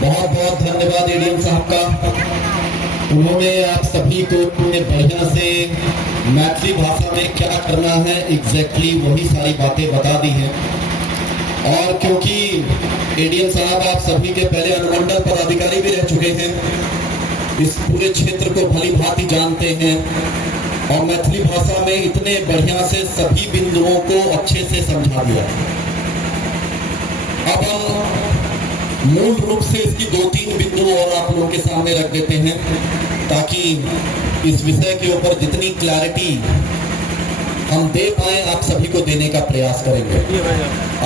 बहुत बहुत धन्यवाद एडीएम साहब का। उन्होंने आप सभी को बढ़िया से मैथिली भाषा में क्या करना है एग्जैक्टली वही सारी बातें बता दी हैं। और क्योंकि एडीएम साहब आप सभी के पहले अनुमंडल पदाधिकारी भी रह चुके हैं, इस पूरे क्षेत्र को भली भांति जानते हैं और मैथिली भाषा में इतने बढ़िया से सभी बिंदुओं को अच्छे से समझा दिया। अब हम मूल रूप से इसकी 2-3 बिंदु और आप लोगों के सामने रख देते हैं ताकि इस विषय के ऊपर जितनी क्लैरिटी हम दे पाए आप सभी को देने का प्रयास करेंगे।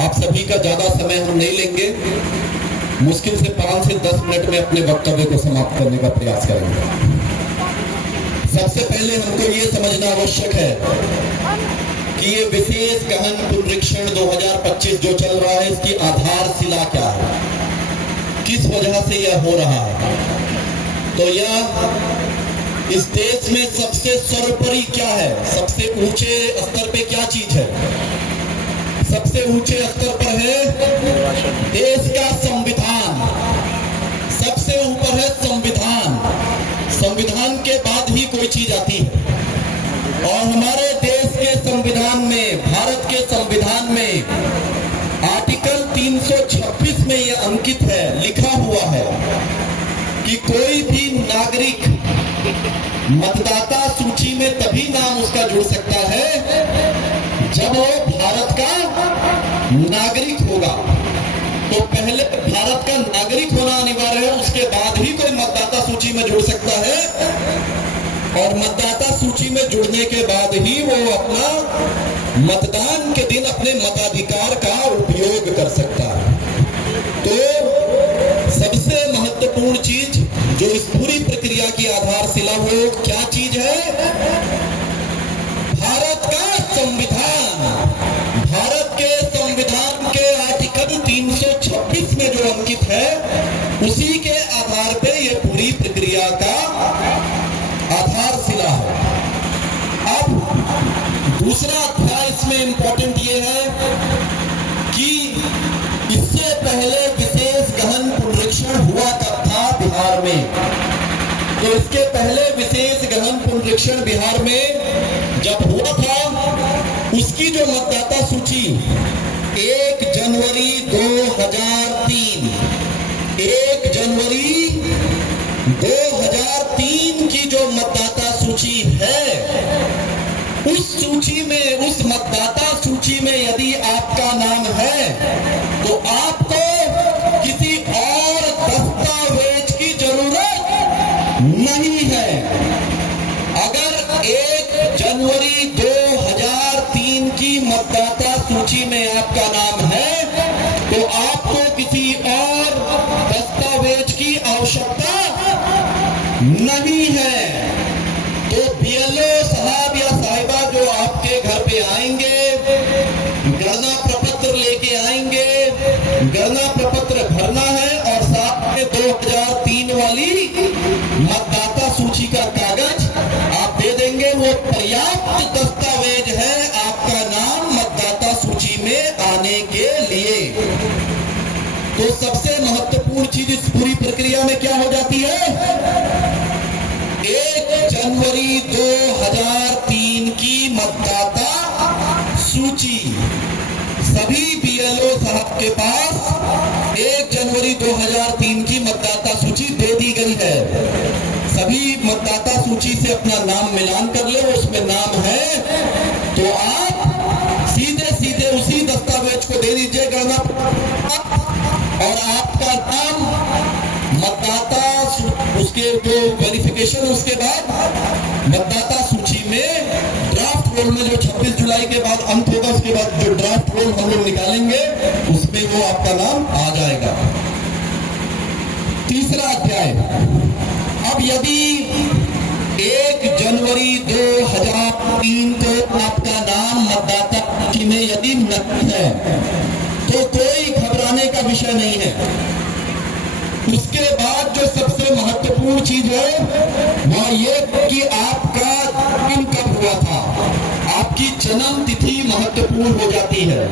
आप सभी का ज्यादा समय हम नहीं लेंगे, मुश्किल से 5 से 10 मिनट में अपने वक्तव्य को समाप्त करने का प्रयास करेंगे। सबसे पहले हमको ये समझना आवश्यक है कि ये विशेष गहन पुनरीक्षण 2025 जो चल रहा है, इसकी आधारशिला क्या है, किस वजह से यह हो रहा है। तो यह इस देश में सबसे सर्वोपरि क्या है, सबसे ऊंचे स्तर पे क्या चीज है? सबसे ऊंचे स्तर पर है देश का संविधान। सबसे ऊपर है संविधान। संविधान के बाद ही कोई चीज आती है। और हमारे देश के संविधान में, भारत के संविधान में आर्टिकल 326 में यह अंकित है, लिखा हुआ है कि कोई भी नागरिक मतदाता सूची में तभी नाम उसका जुड़ सकता है जब वो भारत का नागरिक होगा। तो पहले भारत का नागरिक होना अनिवार्य है, उसके बाद ही कोई मतदाता सूची में जुड़ सकता है। और मतदाता सूची में जुड़ने के बाद ही वो अपना मतदान के दिन अपने मताधिकार का उपयोग कर सकता है। तो सबसे महत्वपूर्ण चीज जो इस पूरी प्रक्रिया की आधारशिला हो, क्या चीज है? भारत का संविधान। भारत के संविधान के आर्टिकल 326 में जो अंकित है, उसी के आधार पे ये पूरी प्रक्रिया का आधारशिला है। अब दूसरा अध्याय इसमें इंपॉर्टेंट ये है कि इससे पहले विशेष गहन पुनरीक्षण हुआ था बिहार में। तो इसके पहले विशेष गहन पुनरीक्षण बिहार में जब हुआ था, उसकी जो मतदाता सूची 1 जनवरी 2003 की जो मतदाता सूची है, उस सूची में, उस मतदाता सूची में यदि आपका नाम है तो आपको किसी और दस्तावेज की जरूरत नहीं है। अगर 1 जनवरी 2003 की मतदाता सूची में आपका नाम है तो आपको किसी और दस्तावेज की आवश्यकता नहीं है। तो बीएलओ साहब या साहिबा जो आपके घर पे आएंगे, गणना प्रपत्र लेके आएंगे, गणना प्रपत्र भरना है और साथ में 2003 वाली मतदाता सूची का कागज आप दे देंगे। वो पर्याप्त दस्तावेज है आपका नाम मतदाता सूची में आने के लिए। तो सबसे महत्वपूर्ण चीज इस पूरी प्रक्रिया में क्या हो जाती है? 1 जनवरी 2003 की मतदाता सूची सभी बीएलओ साहब के पास 1 जनवरी 2003 की मतदाता सूची दे दी गई है। सभी मतदाता सूची से अपना नाम मिलान कर ले, उसमें नाम है तो आप सीधे सीधे उसी दस्तावेज को दे दीजिए गणना, और आपका नाम मतदाता उसके जो वेरिफिकेशन, उसके बाद मतदाता सूची में ड्राफ्ट रोल में जो 26 जुलाई के बाद अंत होगा, उसके बाद जो ड्राफ्ट रोल हम लोग निकालेंगे उसमें वो आपका नाम आ जाएगा। तीसरा अध्याय। अब यदि 1 जनवरी 2003 को आपका नाम मतदाता सूची में यदि नहीं है तो कोई घबराने का विषय नहीं है। उसके बाद जो सबसे महत्वपूर्ण चीज है वह ये कि आपका जन्म कब हुआ था, आपकी जन्म तिथि महत्वपूर्ण हो जाती है।